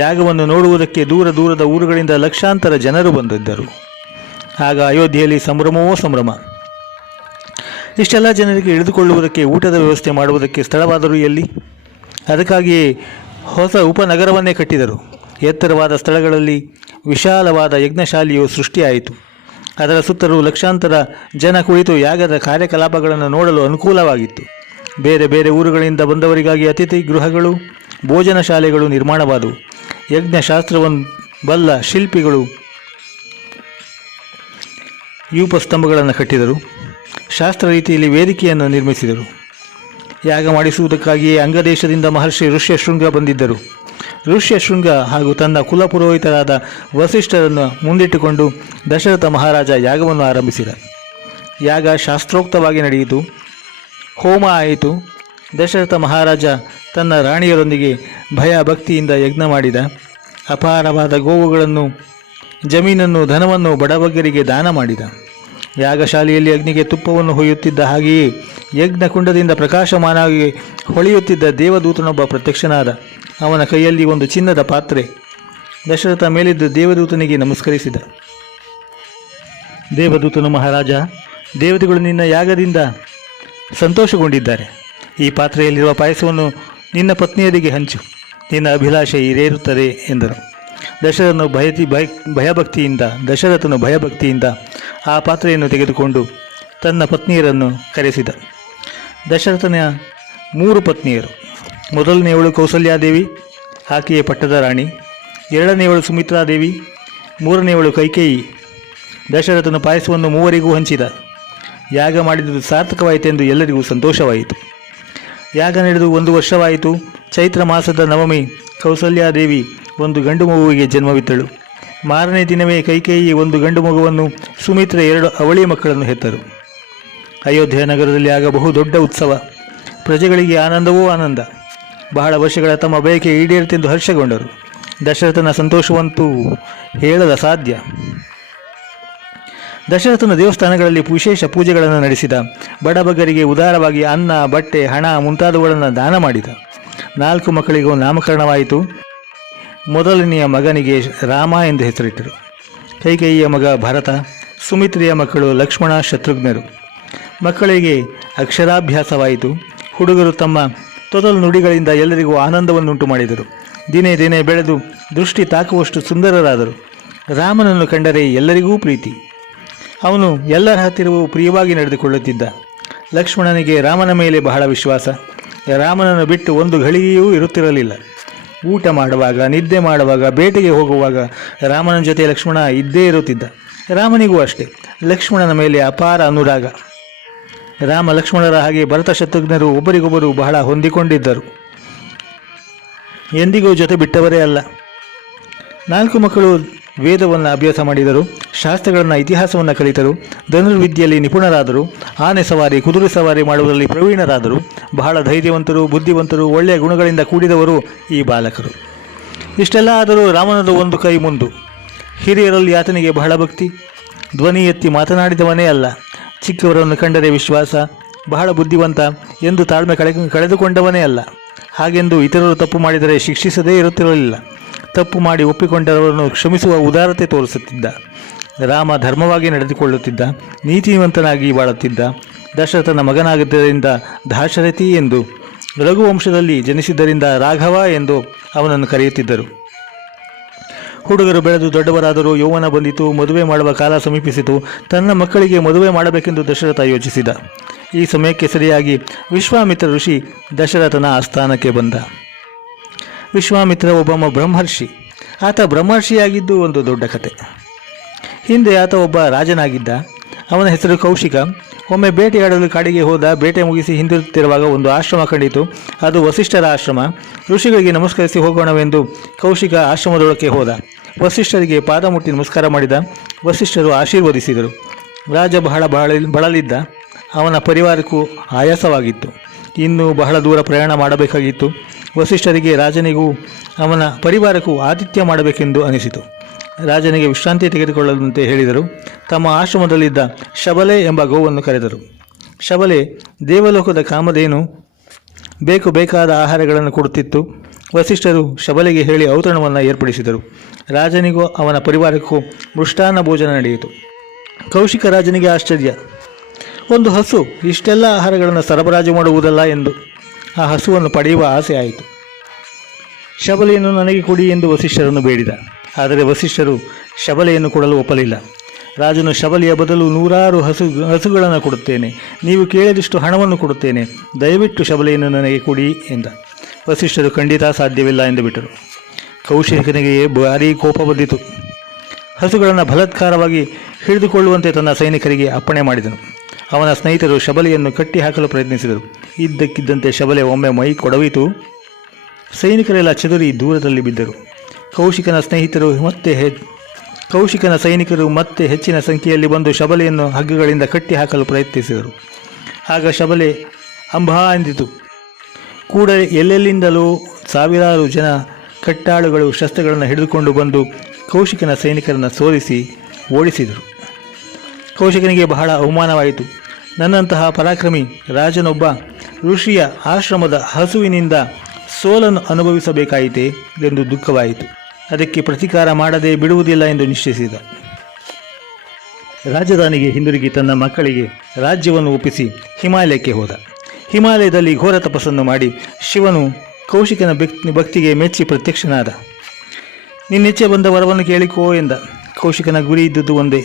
ಯಾಗವನ್ನು ನೋಡುವುದಕ್ಕೆ ದೂರ ದೂರದ ಊರುಗಳಿಂದ ಲಕ್ಷಾಂತರ ಜನರು ಬಂದಿದ್ದರು. ಆಗ ಅಯೋಧ್ಯೆಯಲ್ಲಿ ಸಂಭ್ರಮವೋ ಸಂಭ್ರಮ. ಇಷ್ಟೆಲ್ಲ ಜನರಿಗೆ ಇಳಿದುಕೊಳ್ಳುವುದಕ್ಕೆ, ಊಟದ ವ್ಯವಸ್ಥೆ ಮಾಡುವುದಕ್ಕೆ ಸ್ಥಳವಾದರೂ ಎಲ್ಲಿ? ಅದಕ್ಕಾಗಿಯೇ ಹೊಸ ಉಪನಗರವನ್ನೇ ಕಟ್ಟಿದರು. ಎತ್ತರವಾದ ಸ್ಥಳಗಳಲ್ಲಿ ವಿಶಾಲವಾದ ಯಜ್ಞಶಾಲೆಯು ಸೃಷ್ಟಿಯಾಯಿತು. ಅದರ ಸುತ್ತಲೂ ಲಕ್ಷಾಂತರ ಜನ ಕುಳಿತು ಯಾಗದ ಕಾರ್ಯಕಲಾಪಗಳನ್ನು ನೋಡಲು ಅನುಕೂಲವಾಗಿತ್ತು. ಬೇರೆ ಬೇರೆ ಊರುಗಳಿಂದ ಬಂದವರಿಗಾಗಿ ಅತಿಥಿ ಗೃಹಗಳು, ಭೋಜನ ಶಾಲೆಗಳು ನಿರ್ಮಾಣವಾದವು. ಯಜ್ಞಶಾಸ್ತ್ರವನ್ನು ಬಲ್ಲ ಶಿಲ್ಪಿಗಳು ಯೂಪಸ್ತಂಭಗಳನ್ನು ಕಟ್ಟಿದರು. ಶಾಸ್ತ್ರ ರೀತಿಯಲ್ಲಿ ವೇದಿಕೆಯನ್ನು ನಿರ್ಮಿಸಿದರು. ಯಾಗ ಮಾಡಿಸುವುದಕ್ಕಾಗಿಯೇ ಅಂಗದೇಶದಿಂದ ಮಹರ್ಷಿ ಋಷ್ಯಶೃಂಗ ಬಂದಿದ್ದರು. ಋಷ್ಯಶೃಂಗ ಹಾಗೂ ತನ್ನ ಕುಲಪುರೋಹಿತರಾದ ವಸಿಷ್ಠರನ್ನು ಮುಂದಿಟ್ಟುಕೊಂಡು ದಶರಥ ಮಹಾರಾಜ ಯಾಗವನ್ನು ಆರಂಭಿಸಿದ. ಯಾಗ ಶಾಸ್ತ್ರೋಕ್ತವಾಗಿ ನಡೆಯಿತು. ಹೋಮ ಆಯಿತು. ದಶರಥ ಮಹಾರಾಜ ತನ್ನ ರಾಣಿಯರೊಂದಿಗೆ ಭಯ ಭಕ್ತಿಯಿಂದ ಯಜ್ಞ ಮಾಡಿದ. ಅಪಾರವಾದ ಗೋವುಗಳನ್ನು, ಜಮೀನನ್ನು, ಧನವನ್ನು ಬಡಬಗ್ಗರಿಗೆ ದಾನ ಮಾಡಿದ. ಯಾಗಶಾಲೆಯಲ್ಲಿ ಅಗ್ನಿಗೆ ತುಪ್ಪವನ್ನು ಹೊಯ್ಯುತ್ತಿದ್ದ ಹಾಗೆಯೇ ಯಜ್ಞಕುಂಡದಿಂದ ಪ್ರಕಾಶಮಾನವಾಗಿ ಹೊಳೆಯುತ್ತಿದ್ದ ದೇವದೂತನೊಬ್ಬ ಪ್ರತ್ಯಕ್ಷನಾದ. ಅವನ ಕೈಯಲ್ಲಿ ಒಂದು ಚಿನ್ನದ ಪಾತ್ರೆ. ದಶರಥ ಮೇಲಿದ್ದ ದೇವದೂತನಿಗೆ ನಮಸ್ಕರಿಸಿದ. ದೇವದೂತನು, ಮಹಾರಾಜ, ದೇವತೆಗಳು ನಿನ್ನ ಯಾಗದಿಂದ ಸಂತೋಷಗೊಂಡಿದ್ದಾರೆ. ಈ ಪಾತ್ರೆಯಲ್ಲಿರುವ ಪಾಯಸವನ್ನು ನಿನ್ನ ಪತ್ನಿಯರಿಗೆ ಹಂಚು, ನಿನ್ನ ಅಭಿಲಾಷೆ ಈಡೇರುತ್ತದೆ ಎಂದರು. ದಶರಥನು ಭಯಭಕ್ತಿಯಿಂದ ಆ ಪಾತ್ರೆಯನ್ನು ತೆಗೆದುಕೊಂಡು ತನ್ನ ಪತ್ನಿಯರನ್ನು ಕರೆಸಿದ. ದಶರಥನ 3 ಪತ್ನಿಯರು. ಮೊದಲನೆಯವಳು ಕೌಸಲ್ಯಾದೇವಿ, ಆಕೆಯೇ ಪಟ್ಟದ ರಾಣಿ. 2ನೇಯವಳು ಸುಮಿತ್ರಾದೇವಿ, 3ನೇಯವಳು ಕೈಕೇಯಿ. ದಶರಥನು ಪಾಯಸವನ್ನು 3ವರಿಗೂ ಹಂಚಿದ. ಯಾಗ ಮಾಡಿದುದು ಸಾರ್ಥಕವಾಯಿತೆಂದು ಎಲ್ಲರಿಗೂ ಸಂತೋಷವಾಯಿತು. ಯಾಗ ನಡೆದು 1 ವರ್ಷವಾಯಿತು. ಚೈತ್ರ ಮಾಸದ ನವಮಿ ಕೌಸಲ್ಯಾದೇವಿ ಒಂದು ಗಂಡು ಮಗುವಿಗೆ ಜನ್ಮವಿತ್ತಳು. ಮಾರನೇ ದಿನವೇ ಕೈಕೇಯಿ ಒಂದು ಗಂಡು ಮಗುವನ್ನು, ಸುಮಿತ್ರೆ 2 ಅವಳಿಯ ಮಕ್ಕಳನ್ನು ಹೆತ್ತರು. ಅಯೋಧ್ಯೆ ನಗರದಲ್ಲಿ ಆಗ ಬಹುದೊಡ್ಡ ಉತ್ಸವ. ಪ್ರಜೆಗಳಿಗೆ ಆನಂದವೋ ಆನಂದ. ಬಹಳ ವರ್ಷಗಳ ತಮ್ಮ ಬಯಕೆ ಈಡೇರಿತೆಂದು ಹರ್ಷಗೊಂಡರು. ದಶರಥನ ಸಂತೋಷವಂತೂ ಹೇಳದ ಸಾಧ್ಯ. ದಶರಥನ ದೇವಸ್ಥಾನಗಳಲ್ಲಿ ವಿಶೇಷ ಪೂಜೆಗಳನ್ನು ನಡೆಸಿದ. ಬಡಬಗರಿಗೆ ಉದಾರವಾಗಿ ಅನ್ನ, ಬಟ್ಟೆ, ಹಣ ಮುಂತಾದವುಗಳನ್ನು ದಾನ ಮಾಡಿದ. 4 ಮಕ್ಕಳಿಗೂ ನಾಮಕರಣವಾಯಿತು. ಮೊದಲನೆಯ ಮಗನಿಗೆ ರಾಮ ಎಂದು ಹೆಸರಿಟ್ಟರು. ಕೈಕೇಯಿಯ ಮಗ ಭರತ, ಸುಮಿತ್ರೆಯ ಮಕ್ಕಳು ಲಕ್ಷ್ಮಣ, ಶತ್ರುಘ್ನರು. ಮಕ್ಕಳಿಗೆ ಅಕ್ಷರಾಭ್ಯಾಸವಾಯಿತು. ಹುಡುಗರು ತಮ್ಮ ತೊದಲು ನುಡಿಗಳಿಂದ ಎಲ್ಲರಿಗೂ ಆನಂದವನ್ನುಂಟು ಮಾಡಿದರು. ದಿನೇ ದಿನೇ ಬೆಳೆದು ದೃಷ್ಟಿ ತಾಕುವಷ್ಟು ಸುಂದರರಾದರು. ರಾಮನನ್ನು ಕಂಡರೆ ಎಲ್ಲರಿಗೂ ಪ್ರೀತಿ. ಅವನು ಎಲ್ಲರ ಹತ್ತಿರವೂ ಪ್ರಿಯವಾಗಿ ನಡೆದುಕೊಳ್ಳುತ್ತಿದ್ದ. ಲಕ್ಷ್ಮಣನಿಗೆ ರಾಮನ ಮೇಲೆ ಬಹಳ ವಿಶ್ವಾಸ. ರಾಮನನ್ನು ಬಿಟ್ಟು ಒಂದು ಘಳಿಗೆಯೂ ಇರುತ್ತಿರಲಿಲ್ಲ. ಊಟ ಮಾಡುವಾಗ, ನಿದ್ದೆ ಮಾಡುವಾಗ, ಬೇಟೆಗೆ ಹೋಗುವಾಗ ರಾಮನ ಜೊತೆ ಲಕ್ಷ್ಮಣ ಇದ್ದೇ ಇರುತ್ತಿದ್ದ. ರಾಮನಿಗೂ ಅಷ್ಟೇ ಲಕ್ಷ್ಮಣನ ಮೇಲೆ ಅಪಾರ ಅನುರಾಗ. ರಾಮ ಲಕ್ಷ್ಮಣರ ಹಾಗೆ ಭರತ ಶತ್ರುಘ್ನರು ಒಬ್ಬರಿಗೊಬ್ಬರು ಬಹಳ ಹೊಂದಿಕೊಂಡಿದ್ದರು. ಎಂದಿಗೂ ಜೊತೆ ಬಿಟ್ಟವರೇ ಅಲ್ಲ. 4 ಮಕ್ಕಳು ವೇದವನ್ನು ಅಭ್ಯಾಸ ಮಾಡಿದರು. ಶಾಸ್ತ್ರಗಳನ್ನು, ಇತಿಹಾಸವನ್ನು ಕಲಿತರು. ಧನುರ್ವಿದ್ಯೆಯಲ್ಲಿ ನಿಪುಣರಾದರು. ಆನೆ ಸವಾರಿ, ಕುದುರೆ ಸವಾರಿ ಮಾಡುವುದರಲ್ಲಿ ಪ್ರವೀಣರಾದರು. ಬಹಳ ಧೈರ್ಯವಂತರು, ಬುದ್ಧಿವಂತರು, ಒಳ್ಳೆಯ ಗುಣಗಳಿಂದ ಕೂಡಿದವರು ಈ ಬಾಲಕರು. ಇಷ್ಟೆಲ್ಲ ಆದರೂ ರಾಮನದು ಒಂದು ಕೈ ಮುಂದು. ಹಿರಿಯರಲ್ಲಿ ಆತನಿಗೆ ಬಹಳ ಭಕ್ತಿ. ಧ್ವನಿ ಎತ್ತಿ ಮಾತನಾಡಿದವನೇ ಅಲ್ಲ. ಚಿಕ್ಕವರನ್ನು ಕಂಡರೆ ವಿಶ್ವಾಸ. ಬಹಳ ಬುದ್ಧಿವಂತ ಎಂದು ತಾಳ್ಮೆ ಕಳೆದುಕೊಂಡವನೇ ಅಲ್ಲ. ಹಾಗೆಂದು ಇತರರು ತಪ್ಪು ಮಾಡಿದರೆ ಶಿಕ್ಷಿಸದೇ ಇರುತ್ತಿರಲಿಲ್ಲ. ತಪ್ಪು ಮಾಡಿ ಒಪ್ಪಿಕೊಂಡವರನ್ನು ಕ್ಷಮಿಸುವ ಉದಾರತೆ ತೋರಿಸುತ್ತಿದ್ದ. ರಾಮ ಧರ್ಮವಾಗಿ ನಡೆದುಕೊಳ್ಳುತ್ತಿದ್ದ. ನೀತಿವಂತನಾಗಿ ಬಾಳುತ್ತಿದ್ದ. ದಶರಥನ ಮಗನಾಗಿದ್ದರಿಂದ ದಾಶರಥಿ ಎಂದು, ರಘುವಂಶದಲ್ಲಿ ಜನಿಸಿದ್ದರಿಂದ ರಾಘವ ಎಂದು ಅವನನ್ನು ಕರೆಯುತ್ತಿದ್ದರು. ಹುಡುಗರು ಬೆಳೆದು ದೊಡ್ಡವರಾದರೂ ಯೌವನ ಬಂದಿತು. ಮದುವೆ ಮಾಡುವ ಕಾಲ ಸಮೀಪಿಸಿತು. ತನ್ನ ಮಕ್ಕಳಿಗೆ ಮದುವೆ ಮಾಡಬೇಕೆಂದು ದಶರಥ ಯೋಚಿಸಿದ. ಈ ಸಮಯಕ್ಕೆ ಸರಿಯಾಗಿ ವಿಶ್ವಾಮಿತ್ರ ಋಷಿ ದಶರಥನ ಆಸ್ಥಾನಕ್ಕೆ ಬಂದ. ವಿಶ್ವಾಮಿತ್ರ ಒಬ್ಬ ಬ್ರಹ್ಮರ್ಷಿ. ಆತ ಬ್ರಹ್ಮರ್ಷಿಯಾಗಿದ್ದು ಒಂದು ದೊಡ್ಡ ಕತೆ. ಹಿಂದೆ ಆತ ಒಬ್ಬ ರಾಜನಾಗಿದ್ದ. ಅವನ ಹೆಸರು ಕೌಶಿಕ. ಒಮ್ಮೆ ಬೇಟೆಯಾಡಲು ಕಾಡಿಗೆ ಹೋದ. ಬೇಟೆ ಮುಗಿಸಿ ಹಿಂದಿರುತ್ತಿರುವಾಗ ಒಂದು ಆಶ್ರಮ ಕಂಡಿತು. ಅದು ವಸಿಷ್ಠರ ಆಶ್ರಮ. ಋಷಿಗಳಿಗೆ ನಮಸ್ಕರಿಸಿ ಹೋಗೋಣವೆಂದು ಕೌಶಿಕ ಆಶ್ರಮದೊಳಕ್ಕೆ ಹೋದ. ವಸಿಷ್ಠರಿಗೆ ಪಾದ ಮುಟ್ಟಿ ನಮಸ್ಕಾರ ಮಾಡಿದ. ವಸಿಷ್ಠರು ಆಶೀರ್ವದಿಸಿದರು. ರಾಜ ಬಹಳ ಬಳಲಿದ್ದ. ಅವನ ಪರಿವಾರಕ್ಕೂ ಆಯಾಸವಾಗಿತ್ತು. ಇನ್ನೂ ಬಹಳ ದೂರ ಪ್ರಯಾಣ ಮಾಡಬೇಕಾಗಿತ್ತು. ವಸಿಷ್ಠರಿಗೆ ರಾಜನಿಗೂ ಅವನ ಪರಿವಾರಕ್ಕೂ ಆತಿಥ್ಯ ಮಾಡಬೇಕೆಂದು ಅನಿಸಿತು. ರಾಜನಿಗೆ ವಿಶ್ರಾಂತಿ ತೆಗೆದುಕೊಳ್ಳದಂತೆ ಹೇಳಿದರು. ತಮ್ಮ ಆಶ್ರಮದಲ್ಲಿದ್ದ ಶಬಲೆ ಎಂಬ ಗೋವನ್ನು ಕರೆದರು. ಶಬಲೆ ದೇವಲೋಕದ ಕಾಮಧೇನು. ಬೇಕಾದ ಆಹಾರಗಳನ್ನು ಕೊಡುತ್ತಿತ್ತು. ವಸಿಷ್ಠರು ಶಬಲೆಗೆ ಹೇಳಿ ಔತಣವನ್ನು ಏರ್ಪಡಿಸಿದರು. ರಾಜನಿಗೂ ಅವನ ಪರಿವಾರಕ್ಕೂ ಮೃಷ್ಟಾನ್ನ ಭೋಜನ ನಡೆಯಿತು. ಕೌಶಿಕ ರಾಜನಿಗೆ ಆಶ್ಚರ್ಯ. ಒಂದು ಹಸು ಇಷ್ಟೆಲ್ಲ ಆಹಾರಗಳನ್ನು ಸರಬರಾಜು ಮಾಡುವುದಲ್ಲ ಎಂದು. ಆ ಹಸುವನ್ನು ಪಡೆಯುವ ಆಸೆ ಆಯಿತು. ಶಬಲೆಯನ್ನು ನನಗೆ ಕೊಡಿ ಎಂದು ವಸಿಷ್ಠರನ್ನು ಬೇಡಿದ. ಆದರೆ ವಸಿಷ್ಠರು ಶಬಲೆಯನ್ನು ಕೊಡಲು ಒಪ್ಪಲಿಲ್ಲ. ರಾಜನು ಶಬಲೆಯ ಬದಲು 100 ಹಸುಗಳನ್ನು ಕೊಡುತ್ತೇನೆ, ನೀವು ಕೇಳಿದಷ್ಟು ಹಣವನ್ನು ಕೊಡುತ್ತೇನೆ, ದಯವಿಟ್ಟು ಶಬಲೆಯನ್ನು ನನಗೆ ಕೊಡಿ ಎಂದ. ವಸಿಷ್ಠರು ಖಂಡಿತ ಸಾಧ್ಯವಿಲ್ಲ ಎಂದು ಬಿಟ್ಟರು. ಕೌಶಿಕನಿಗೆ ಭಾರೀ ಕೋಪ ಬಂದಿತು. ಹಸುಗಳನ್ನು ಬಲಾತ್ಕಾರವಾಗಿ ಹಿಡಿದುಕೊಳ್ಳುವಂತೆ ತನ್ನ ಸೈನಿಕರಿಗೆ ಅಪ್ಪಣೆ ಮಾಡಿದನು. ಅವನ ಸ್ನೇಹಿತರು ಶಬಲೆಯನ್ನು ಕಟ್ಟಿ ಹಾಕಲು ಪ್ರಯತ್ನಿಸಿದರು. ಇದ್ದಕ್ಕಿದ್ದಂತೆ ಶಬಲೆ ಒಮ್ಮೆ ಮೈ ಕೊಡವಿತು. ಸೈನಿಕರೆಲ್ಲ ಚದುರಿ ದೂರದಲ್ಲಿ ಬಿದ್ದರು. ಕೌಶಿಕನ ಸೈನಿಕರು ಮತ್ತೆ ಹೆಚ್ಚಿನ ಸಂಖ್ಯೆಯಲ್ಲಿ ಬಂದು ಶಬಲೆಯನ್ನು ಹಗ್ಗಗಳಿಂದ ಕಟ್ಟಿ ಹಾಕಲು ಪ್ರಯತ್ನಿಸಿದರು. ಆಗ ಶಬಲೆ ಅಂಬಾ ಎಂದಿತು. ಕೂಡಲೇ ಎಲ್ಲೆಲ್ಲಿಂದಲೂ ಸಾವಿರಾರು ಜನ ಕಟ್ಟಾಳುಗಳು ಶಸ್ತ್ರಗಳನ್ನು ಹಿಡಿದುಕೊಂಡು ಬಂದು ಕೌಶಿಕನ ಸೈನಿಕರನ್ನು ಸೋಲಿಸಿ ಓಡಿಸಿದರು. ಕೌಶಿಕನಿಗೆ ಬಹಳ ಅವಮಾನವಾಯಿತು. ನನ್ನಂತಹ ಪರಾಕ್ರಮಿ ರಾಜನೊಬ್ಬ ಋಷಿಯ ಆಶ್ರಮದ ಹಸುವಿನಿಂದ ಸೋಲನ್ನು ಅನುಭವಿಸಬೇಕಾಯಿತೇ ಎಂದು ದುಃಖವಾಯಿತು. ಅದಕ್ಕೆ ಪ್ರತೀಕಾರ ಮಾಡದೆ ಬಿಡುವುದಿಲ್ಲ ಎಂದು ನಿಶ್ಚಯಿಸಿದ. ರಾಜಧಾನಿಗೆ ಹಿಂದಿರುಗಿ ತನ್ನ ಮಕ್ಕಳಿಗೆ ರಾಜ್ಯವನ್ನು ಒಪ್ಪಿಸಿ ಹಿಮಾಲಯಕ್ಕೆ ಹೋದ. ಹಿಮಾಲಯದಲ್ಲಿ ಘೋರ ತಪಸ್ಸನ್ನು ಮಾಡಿ ಶಿವನು ಕೌಶಿಕನ ಭಕ್ತಿಗೆ ಮೆಚ್ಚಿ ಪ್ರತ್ಯಕ್ಷನಾದ. ನಿನ್ನೆಚ್ಚೆ ಬಂದ ವರವನ್ನು ಕೇಳಿಕೋ ಎಂದ. ಕೌಶಿಕನ ಗುರಿ ಇದ್ದುದು ಒಂದೇ,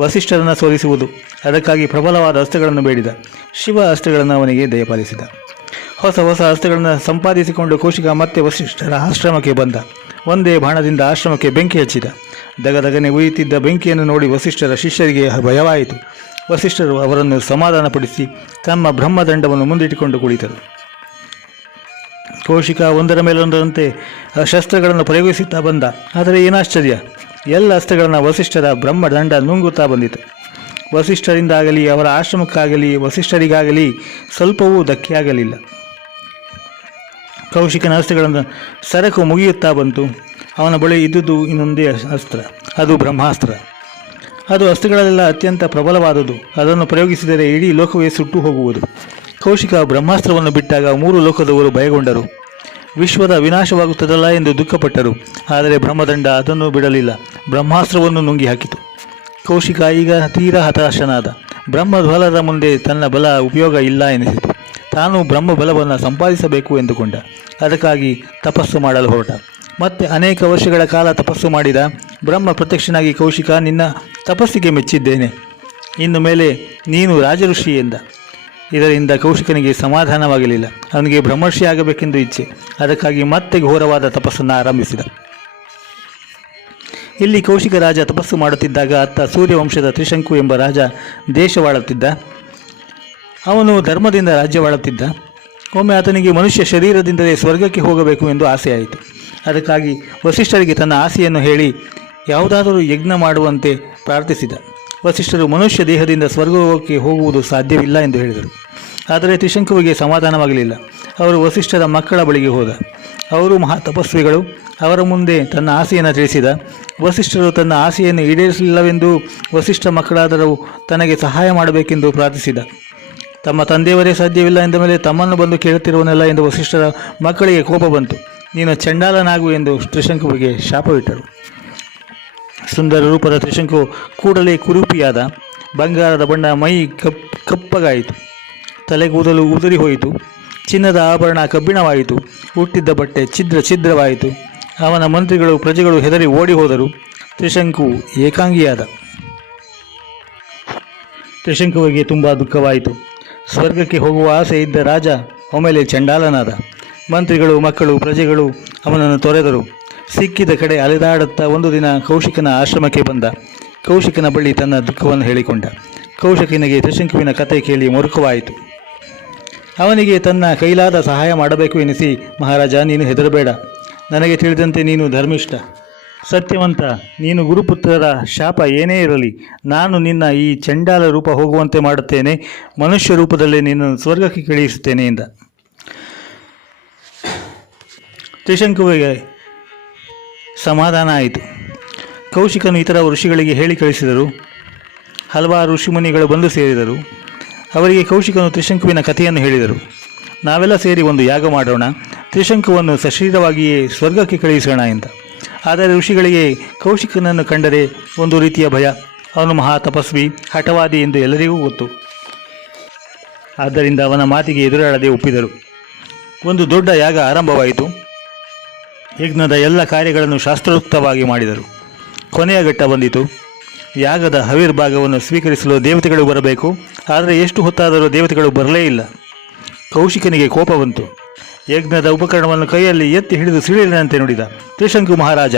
ವಸಿಷ್ಠರನ್ನು ಸೋಲಿಸುವುದು. ಅದಕ್ಕಾಗಿ ಪ್ರಬಲವಾದ ಅಸ್ತ್ರಗಳನ್ನು ಬೇಡಿದ. ಶಿವ ಅಸ್ತ್ರಗಳನ್ನು ಅವನಿಗೆ ದಯಪಾಲಿಸಿದ. ಹೊಸ ಹೊಸ ಅಸ್ತ್ರಗಳನ್ನು ಸಂಪಾದಿಸಿಕೊಂಡು ಕೌಶಿಕ ಮತ್ತೆ ವಸಿಷ್ಠರ ಆಶ್ರಮಕ್ಕೆ ಬಂದ. ಒಂದೇ ಬಾಣದಿಂದ ಆಶ್ರಮಕ್ಕೆ ಬೆಂಕಿ ಹಚ್ಚಿದ. ದಗದಗನೆ ಉರಿಯುತ್ತಿದ್ದ ಬೆಂಕಿಯನ್ನು ನೋಡಿ ವಸಿಷ್ಠರ ಶಿಷ್ಯರಿಗೆ ಭಯವಾಯಿತು. ವಸಿಷ್ಠರು ಅವರನ್ನು ಸಮಾಧಾನಪಡಿಸಿ ತಮ್ಮ ಬ್ರಹ್ಮದಂಡವನ್ನು ಮುಂದಿಟ್ಟುಕೊಂಡು ಕುಳಿತರು. ಕೌಶಿಕ ಒಂದರ ಮೇಲೊಂದರಂತೆ ಶಸ್ತ್ರಗಳನ್ನು ಪ್ರಯೋಗಿಸುತ್ತಾ ಬಂದ. ಆದರೆ ಏನಾಶ್ಚರ್ಯ, ಎಲ್ಲ ಅಸ್ತ್ರಗಳನ್ನು ವಸಿಷ್ಠರ ಬ್ರಹ್ಮದಂಡ ನುಂಗುತ್ತಾ ಬಂದಿತು. ವಸಿಷ್ಠರಿಂದಾಗಲಿ ಅವರ ಆಶ್ರಮಕ್ಕಾಗಲಿ ವಸಿಷ್ಠರಿಗಾಗಲಿ ಸ್ವಲ್ಪವೂ ಧಕ್ಕೆಯಾಗಲಿಲ್ಲ. ಕೌಶಿಕನ ಅಸ್ತ್ರಗಳನ್ನು ಸರಕು ಮುಗಿಯುತ್ತಾ ಬಂತು. ಅವನ ಬಳಿ ಇದ್ದುದು ಇನ್ನೊಂದೇ ಅಸ್ತ್ರ, ಅದು ಬ್ರಹ್ಮಾಸ್ತ್ರ. ಅದು ಅಸ್ತ್ರಗಳೆಲ್ಲ ಅತ್ಯಂತ ಪ್ರಬಲವಾದುದು. ಅದನ್ನು ಪ್ರಯೋಗಿಸಿದರೆ ಇಡೀ ಲೋಕವೇ ಸುಟ್ಟು ಹೋಗುವುದು. ಕೌಶಿಕ ಬ್ರಹ್ಮಾಸ್ತ್ರವನ್ನು ಬಿಟ್ಟಾಗ 3 ಲೋಕದವರು ಭಯಗೊಂಡರು. ವಿಶ್ವದ ವಿನಾಶವಾಗುತ್ತದಲ್ಲ ಎಂದು ದುಃಖಪಟ್ಟರು. ಆದರೆ ಬ್ರಹ್ಮದಂಡ ಅದನ್ನು ಬಿಡಲಿಲ್ಲ, ಬ್ರಹ್ಮಾಸ್ತ್ರವನ್ನು ನುಂಗಿ ಹಾಕಿತು. ಕೌಶಿಕ ಈಗ ತೀರಾ ಹತಾಶನಾದ. ಬ್ರಹ್ಮಬಲದ ಮುಂದೆ ತನ್ನ ಬಲ ಉಪಯೋಗ ಇಲ್ಲ ಎನಿಸಿತು. ತಾನು ಬ್ರಹ್ಮಬಲವನ್ನು ಸಂಪಾದಿಸಬೇಕು ಎಂದುಕೊಂಡ. ಅದಕ್ಕಾಗಿ ತಪಸ್ಸು ಮಾಡಲು ಹೊರಟ. ಮತ್ತೆ ಅನೇಕ ವರ್ಷಗಳ ಕಾಲ ತಪಸ್ಸು ಮಾಡಿದ. ಬ್ರಹ್ಮ ಪ್ರತ್ಯಕ್ಷನಾಗಿ, ಕೌಶಿಕ, ನಿನ್ನ ತಪಸ್ಸಿಗೆ ಮೆಚ್ಚಿದ್ದೇನೆ. ಇನ್ನು ಮೇಲೆ ನೀನು ರಾಜಋಷಿ ಎಂದ. ಇದರಿಂದ ಕೌಶಿಕನಿಗೆ ಸಮಾಧಾನವಾಗಲಿಲ್ಲ. ಅವನಿಗೆ ಬ್ರಹ್ಮರ್ಷಿ ಆಗಬೇಕೆಂದು ಇಚ್ಛೆ. ಅದಕ್ಕಾಗಿ ಮತ್ತೆ ಘೋರವಾದ ತಪಸ್ಸನ್ನು ಆರಂಭಿಸಿದ. ಇಲ್ಲಿ ಕೌಶಿಕ ರಾಜ ತಪಸ್ಸು ಮಾಡುತ್ತಿದ್ದಾಗ ಅತ್ತ ಸೂರ್ಯವಂಶದ ತ್ರಿಶಂಕು ಎಂಬ ರಾಜ ದೇಶವಾಳುತ್ತಿದ್ದ. ಅವನು ಧರ್ಮದಿಂದ ರಾಜ್ಯವಾಳುತ್ತಿದ್ದ. ಒಮ್ಮೆ ಆತನಿಗೆ ಮನುಷ್ಯ ಶರೀರದಿಂದಲೇ ಸ್ವರ್ಗಕ್ಕೆ ಹೋಗಬೇಕು ಎಂದು ಆಸೆಯಾಯಿತು. ಅದಕ್ಕಾಗಿ ವಸಿಷ್ಠರಿಗೆ ತನ್ನ ಆಸೆಯನ್ನು ಹೇಳಿ ಯಾವುದಾದರೂ ಯಜ್ಞ ಮಾಡುವಂತೆ ಪ್ರಾರ್ಥಿಸಿದ. ವಸಿಷ್ಠರು ಮನುಷ್ಯ ದೇಹದಿಂದ ಸ್ವರ್ಗಕ್ಕೆ ಹೋಗುವುದು ಸಾಧ್ಯವಿಲ್ಲ ಎಂದು ಹೇಳಿದರು. ಆದರೆ ತ್ರಿಶಂಕುವಿಗೆ ಸಮಾಧಾನವಾಗಲಿಲ್ಲ. ಅವರು ವಸಿಷ್ಠರ ಮಕ್ಕಳ ಬಳಿಗೆ ಹೋದ. ಅವರು ಮಹಾ ತಪಸ್ವಿಗಳು. ಅವರ ಮುಂದೆ ತನ್ನ ಆಸೆಯನ್ನು ತಿಳಿಸಿದ. ವಸಿಷ್ಠರು ತನ್ನ ಆಸೆಯನ್ನು ಈಡೇರಿಸಲಿಲ್ಲವೆಂದು ವಸಿಷ್ಠ ಮಕ್ಕಳಾದರೂ ತನಗೆ ಸಹಾಯ ಮಾಡಬೇಕೆಂದು ಪ್ರಾರ್ಥಿಸಿದ. ತಮ್ಮ ತಂದೆಯವರೇ ಸಾಧ್ಯವಿಲ್ಲ ಎಂದ ಮೇಲೆ ತಮ್ಮನ್ನು ಬಂದು ಕೇಳುತ್ತಿರುವನಲ್ಲ ಎಂದು ವಸಿಷ್ಠರ ಮಕ್ಕಳಿಗೆ ಕೋಪ ಬಂತು. ನೀನು ಚಂಡಾಲನಾಗು ಎಂದು ತ್ರಿಶಂಕುವಿಗೆ ಶಾಪವಿಟ್ಟರು. ಸುಂದರ ರೂಪದ ತ್ರಿಶಂಕು ಕೂಡಲೇ ಕುರೂಪಿಯಾದ. ಬಂಗಾರದ ಬಣ್ಣ ಮೈ ಕಪ್ಪಗಾಯಿತು. ತಲೆಗೂದಲು ಉದುರಿ ಹೋಯಿತು. ಚಿನ್ನದ ಆಭರಣ ಕಬ್ಬಿಣವಾಯಿತು. ಹುಟ್ಟಿದ್ದ ಬಟ್ಟೆ ಛಿದ್ರವಾಯಿತು. ಅವನ ಮಂತ್ರಿಗಳು ಪ್ರಜೆಗಳು ಹೆದರಿ ಓಡಿ ಹೋದರು. ತ್ರಿಶಂಕು ಏಕಾಂಗಿಯಾದ. ತ್ರಿಶಂಕುವಿಗೆ ತುಂಬ ದುಃಖವಾಯಿತು. ಸ್ವರ್ಗಕ್ಕೆ ಹೋಗುವ ಆಸೆ ಇದ್ದ ರಾಜ ಒಮ್ಮೆಲೆ ಚಂಡಾಲನಾದ. ಮಂತ್ರಿಗಳು, ಮಕ್ಕಳು, ಪ್ರಜೆಗಳು ಅವನನ್ನು ತೊರೆದರು. ಸಿಕ್ಕಿದ ಕಡೆ ಅಲೆದಾಡುತ್ತಾ ಒಂದು ದಿನ ಕೌಶಿಕನ ಆಶ್ರಮಕ್ಕೆ ಬಂದ. ಕೌಶಿಕನ ಬಳಿ ತನ್ನ ದುಃಖವನ್ನು ಹೇಳಿಕೊಂಡ. ಕೌಶಿಕನಿಗೆ ತ್ರಿಶಂಕುವಿನ ಕತೆ ಕೇಳಿ ಮರುಕವಾಯಿತು. ಅವನಿಗೆ ತನ್ನ ಕೈಲಾದ ಸಹಾಯ ಮಾಡಬೇಕು ಎನಿಸಿ, ಮಹಾರಾಜ, ನೀನು ಹೆದರಬೇಡ. ನನಗೆ ತಿಳಿದಂತೆ ನೀನು ಧರ್ಮಿಷ್ಠ, ಸತ್ಯವಂತ. ನೀನು ಗುರುಪುತ್ರರ ಶಾಪ ಏನೇ ಇರಲಿ, ನಾನು ನಿನ್ನ ಈ ಚಂಡಾಲ ರೂಪ ಹೋಗುವಂತೆ ಮಾಡುತ್ತೇನೆ. ಮನುಷ್ಯ ರೂಪದಲ್ಲೇ ನಿನ್ನನ್ನು ಸ್ವರ್ಗಕ್ಕೆ ಕಳುಹಿಸುತ್ತೇನೆ ಎಂದ. ತ್ರಿಶಂಕುವಿಗೆ ಸಮಾಧಾನ ಆಯಿತು. ಕೌಶಿಕನು ಇತರ ಋಷಿಗಳಿಗೆ ಹೇಳಿ ಕಳಿಸಿದರು. ಹಲವಾರು ಋಷಿಮುನಿಗಳು ಬಂದು ಸೇರಿದರು. ಅವರಿಗೆ ಕೌಶಿಕನು ತ್ರಿಶಂಕುವಿನ ಕಥೆಯನ್ನು ಹೇಳಿದರು. ನಾವೆಲ್ಲ ಸೇರಿ ಒಂದು ಯಾಗ ಮಾಡೋಣ, ತ್ರಿಶಂಕುವನ್ನು ಸಶರೀರವಾಗಿಯೇ ಸ್ವರ್ಗಕ್ಕೆ ಕಳುಹಿಸೋಣ ಎಂದ. ಆದರೆ ಋಷಿಗಳಿಗೆ ಕೌಶಿಕನನ್ನು ಕಂಡರೆ ಒಂದು ರೀತಿಯ ಭಯ. ಅವನು ಮಹಾ ತಪಸ್ವಿ, ಹಠವಾದಿ ಎಂದು ಎಲ್ಲರಿಗೂ ಗೊತ್ತು. ಆದ್ದರಿಂದ ಅವನ ಮಾತಿಗೆ ಎದುರಾಡದೆ ಒಪ್ಪಿದರು. ಒಂದು ದೊಡ್ಡ ಯಾಗ ಆರಂಭವಾಯಿತು. ಯಜ್ಞದ ಎಲ್ಲ ಕಾರ್ಯಗಳನ್ನು ಶಾಸ್ತ್ರೋಕ್ತವಾಗಿ ಮಾಡಿದರು. ಕೊನೆಯ ಘಟ್ಟ ಬಂದಿತು. ಯಾಗದ ಹವಿರ್ಭಾಗವನ್ನು ಸ್ವೀಕರಿಸಲು ದೇವತೆಗಳು ಬರಬೇಕು. ಆದರೆ ಎಷ್ಟು ಹೊತ್ತಾದರೂ ದೇವತೆಗಳು ಬರಲೇ ಇಲ್ಲ. ಕೌಶಿಕನಿಗೆ ಕೋಪ ಬಂತು. ಯಜ್ಞದ ಉಪಕರಣವನ್ನು ಕೈಯಲ್ಲಿ ಎತ್ತಿ ಹಿಡಿದು ಸಿಡಿಲಿನಂತೆ ನುಡಿದ. ತ್ರಿಶಂಕು ಮಹಾರಾಜ,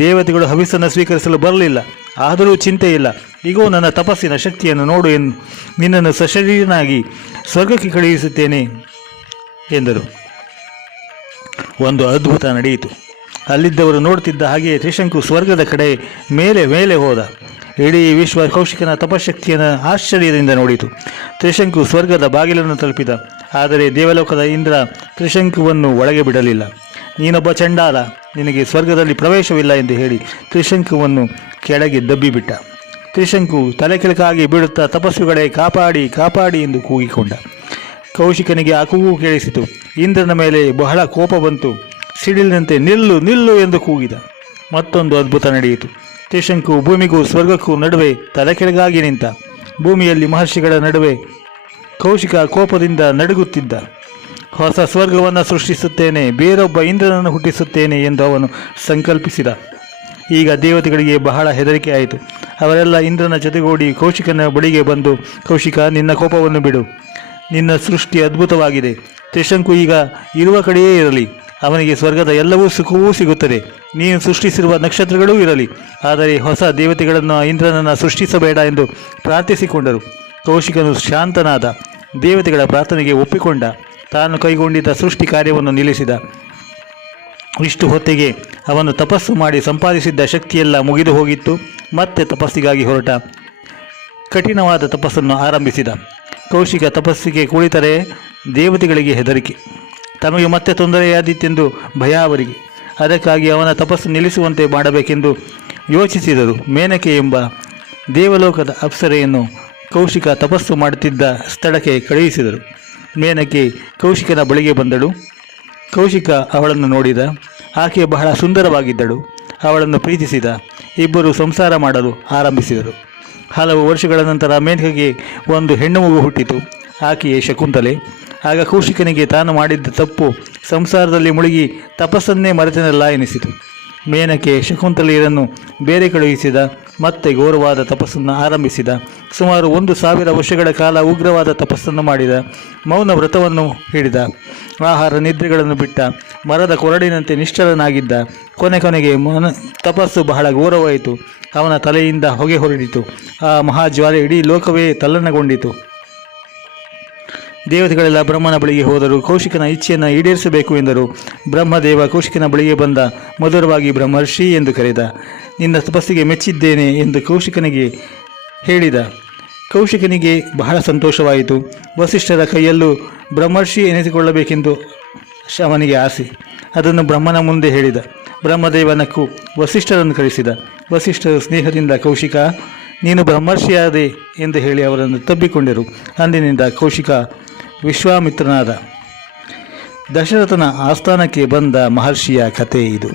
ದೇವತೆಗಳು ಹವಿಸ್ಸನ್ನು ಸ್ವೀಕರಿಸಲು ಬರಲಿಲ್ಲ. ಆದರೂ ಚಿಂತೆ ಇಲ್ಲ. ಈಗೋ ನನ್ನ ತಪಸ್ಸಿನ ಶಕ್ತಿಯನ್ನು ನೋಡು. ನಿನ್ನನ್ನು ಸಶರೀರನಾಗಿ ಸ್ವರ್ಗಕ್ಕೆ ಕಳುಹಿಸುತ್ತೇನೆ ಎಂದರು. ಒಂದು ಅದ್ಭುತ ನಡೆಯಿತು. ಅಲ್ಲಿದ್ದವರು ನೋಡುತ್ತಿದ್ದ ಹಾಗೆಯೇ ತ್ರಿಶಂಕು ಸ್ವರ್ಗದ ಕಡೆ ಮೇಲೆ ಹೋದ. ಇಡೀ ವಿಶ್ವ ಕೌಶಿಕನ ತಪಶಕ್ತಿಯನ್ನು ಆಶ್ಚರ್ಯದಿಂದ ನೋಡಿತು. ತ್ರಿಶಂಕು ಸ್ವರ್ಗದ ಬಾಗಿಲನ್ನು ತಲುಪಿದ. ಆದರೆ ದೇವಲೋಕದ ಇಂದ್ರ ತ್ರಿಶಂಕುವನ್ನು ಒಳಗೆ ಬಿಡಲಿಲ್ಲ. ನೀನೊಬ್ಬ ಚಂಡಾಲ, ನಿನಗೆ ಸ್ವರ್ಗದಲ್ಲಿ ಪ್ರವೇಶವಿಲ್ಲ ಎಂದು ಹೇಳಿ ತ್ರಿಶಂಕುವನ್ನು ಕೆಳಗೆ ದಬ್ಬಿಬಿಟ್ಟ. ತ್ರಿಶಂಕು ತಲೆ ಕೆಳಕಾಗಿ ಬೀಳುತ್ತಾ ತಪಸ್ವಿಗಳೇ ಕಾಪಾಡಿ ಕಾಪಾಡಿ ಎಂದು ಕೂಗಿಕೊಂಡ. ಕೌಶಿಕನಿಗೆ ಆ ಕೂಗು ಕೇಳಿಸಿತು. ಇಂದ್ರನ ಮೇಲೆ ಬಹಳ ಕೋಪ ಬಂತು. ಸಿಡಿಲಿನಂತೆ ನಿಲ್ಲು ನಿಲ್ಲು ಎಂದು ಕೂಗಿದ. ಮತ್ತೊಂದು ಅದ್ಭುತ ನಡೆಯಿತು. ತ್ರಿಶಂಕು ಭೂಮಿಗೂ ಸ್ವರ್ಗಕ್ಕೂ ನಡುವೆ ತಲೆ ಕೆಳಗಾಗಿ ನಿಂತ. ಭೂಮಿಯಲ್ಲಿ ಮಹರ್ಷಿಗಳ ನಡುವೆ ಕೌಶಿಕ ಕೋಪದಿಂದ ನಡುಗುತ್ತಿದ್ದ. ಹೊಸ ಸ್ವರ್ಗವನ್ನು ಸೃಷ್ಟಿಸುತ್ತೇನೆ, ಬೇರೊಬ್ಬ ಇಂದ್ರನನ್ನು ಹುಟ್ಟಿಸುತ್ತೇನೆ ಎಂದು ಅವನು ಸಂಕಲ್ಪಿಸಿದ. ಈಗ ದೇವತೆಗಳಿಗೆ ಬಹಳ ಹೆದರಿಕೆ ಆಯಿತು. ಅವರೆಲ್ಲ ಇಂದ್ರನ ಜೊತೆಗೂಡಿ ಕೌಶಿಕನ ಬಳಿಗೆ ಬಂದು, ಕೌಶಿಕ, ನಿನ್ನ ಕೋಪವನ್ನು ಬಿಡು, ನಿನ್ನ ಸೃಷ್ಟಿ ಅದ್ಭುತವಾಗಿದೆ. ತ್ರಿಶಂಕು ಈಗ ಇರುವ ಕಡೆಯೇ ಇರಲಿ, ಅವನಿಗೆ ಸ್ವರ್ಗದ ಎಲ್ಲವೂ ಸುಖವೂ ಸಿಗುತ್ತದೆ. ನೀನು ಸೃಷ್ಟಿಸಿರುವ ನಕ್ಷತ್ರಗಳೂ ಇರಲಿ, ಆದರೆ ಹೊಸ ದೇವತೆಗಳನ್ನು ಇಂದ್ರನನ್ನು ಸೃಷ್ಟಿಸಬೇಡ ಎಂದು ಪ್ರಾರ್ಥಿಸಿಕೊಂಡರು. ಕೌಶಿಕನು ಶಾಂತನಾದ. ದೇವತೆಗಳ ಪ್ರಾರ್ಥನೆಗೆ ಒಪ್ಪಿಕೊಂಡ. ತಾನು ಕೈಗೊಂಡಿದ್ದ ಸೃಷ್ಟಿ ಕಾರ್ಯವನ್ನು ನಿಲ್ಲಿಸಿದ. ಇಷ್ಟು ಹೊತ್ತಿಗೆ ಅವನು ತಪಸ್ಸು ಮಾಡಿ ಸಂಪಾದಿಸಿದ್ದ ಶಕ್ತಿಯೆಲ್ಲ ಮುಗಿದು ಹೋಗಿತ್ತು. ಮತ್ತೆ ತಪಸ್ಸಿಗಾಗಿ ಹೊರಟ. ಕಠಿಣವಾದ ತಪಸ್ಸನ್ನು ಆರಂಭಿಸಿದ. ಕೌಶಿಕ ತಪಸ್ಸಿಗೆ ಕುಳಿತರೆ ದೇವತೆಗಳಿಗೆ ಹೆದರಿಕೆ. ತಮಗೆ ಮತ್ತೆ ತೊಂದರೆಯಾದೀತೆಂದು ಭಯ ಅವರಿಗೆ. ಅದಕ್ಕಾಗಿ ಅವನ ತಪಸ್ಸು ನಿಲ್ಲಿಸುವಂತೆ ಮಾಡಬೇಕೆಂದು ಯೋಚಿಸಿದರು. ಮೇನಕೆ ಎಂಬ ದೇವಲೋಕದ ಅಪ್ಸರೆಯನ್ನು ಕೌಶಿಕ ತಪಸ್ಸು ಮಾಡುತ್ತಿದ್ದ ಸ್ಥಳಕ್ಕೆ ಕಳುಹಿಸಿದರು. ಮೇನಕೆ ಕೌಶಿಕನ ಬಳಿಗೆ ಬಂದಳು. ಕೌಶಿಕ ಅವಳನ್ನು ನೋಡಿದ. ಆಕೆ ಬಹಳ ಸುಂದರವಾಗಿದ್ದಳು. ಅವಳನ್ನು ಪ್ರೀತಿಸಿದ. ಇಬ್ಬರು ಸಂಸಾರ ಮಾಡಲು ಆರಂಭಿಸಿದರು. ಹಲವು ವರ್ಷಗಳ ನಂತರ ಮೇನಕೆಗೆ ಒಂದು ಹೆಣ್ಣು ಮಗು ಹುಟ್ಟಿತು. ಆಕೆಯೇ ಶಕುಂತಲೆ. ಆಗ ಕೌಶಿಕನಿಗೆ ತಾನು ಮಾಡಿದ್ದ ತಪ್ಪು, ಸಂಸಾರದಲ್ಲಿ ಮುಳುಗಿ ತಪಸ್ಸನ್ನೇ ಮರೆತನೆಲ್ಲ ಎನಿಸಿತು. ಮೇನಕೆ ಶಕುಂತಲೆಯರನ್ನು ಬೇರೆ ಕಳುಹಿಸಿದ. ಮತ್ತೆ ಘೋರವಾದ ತಪಸ್ಸನ್ನು ಆರಂಭಿಸಿದ. ಸುಮಾರು 1000 ವರ್ಷಗಳ ಕಾಲ ಉಗ್ರವಾದ ತಪಸ್ಸನ್ನು ಮಾಡಿದ. ಮೌನ ವ್ರತವನ್ನು ಹಿಡಿದ. ಆಹಾರ ನಿದ್ರೆಗಳನ್ನು ಬಿಟ್ಟ. ಮರದ ಕೊರಡಿನಂತೆ ನಿಷ್ಠರನಾಗಿದ್ದ. ಕೊನೆಗೆ ತಪಸ್ಸು ಬಹಳ ಘೋರವಾಯಿತು. ಅವನ ತಲೆಯಿಂದ ಹೊಗೆ ಹೊರಡಿತು. ಆ ಮಹಾಜ್ವಾಲೆ ಇಡೀ ಲೋಕವೇ ತಲ್ಲಣಗೊಂಡಿತು. ದೇವತೆಗಳೆಲ್ಲ ಬ್ರಹ್ಮನ ಬಳಿಗೆ ಹೋದರು. ಕೌಶಿಕನ ಇಚ್ಛೆಯನ್ನು ಈಡೇರಿಸಬೇಕು ಎಂದರು. ಬ್ರಹ್ಮದೇವ ಕೌಶಿಕನ ಬಳಿಗೆ ಬಂದ. ಮಧುರವಾಗಿ ಬ್ರಹ್ಮರ್ಷಿ ಎಂದು ಕರೆದ. ನಿನ್ನ ತಪಸ್ಸಿಗೆ ಮೆಚ್ಚಿದ್ದೇನೆ ಎಂದು ಕೌಶಿಕನಿಗೆ ಹೇಳಿದ. ಕೌಶಿಕನಿಗೆ ಬಹಳ ಸಂತೋಷವಾಯಿತು. ವಸಿಷ್ಠರ ಕೈಯಲ್ಲೂ ಬ್ರಹ್ಮರ್ಷಿ ಎನಿಸಿಕೊಳ್ಳಬೇಕೆಂದು ಅವನಿಗೆ ಆಸೆ. ಅದನ್ನು ಬ್ರಹ್ಮನ ಮುಂದೆ ಹೇಳಿದ. ಬ್ರಹ್ಮದೇವನಕ್ಕೂ ವಸಿಷ್ಠರನ್ನು ಕರೆಸಿದ. ವಸಿಷ್ಠರು ಸ್ನೇಹದಿಂದ, ಕೌಶಿಕ, ನೀನು ಬ್ರಹ್ಮರ್ಷಿಯಾದೆ ಎಂದು ಹೇಳಿ ಅವರನ್ನು ತಬ್ಬಿಕೊಂಡರು. ಅಂದಿನಿಂದ ಕೌಶಿಕ ವಿಶ್ವಾಮಿತ್ರನಾದ. ದಶರಥನ ಆಸ್ಥಾನಕ್ಕೆ ಬಂದ ಮಹರ್ಷಿಯ ಕಥೆ ಇದು.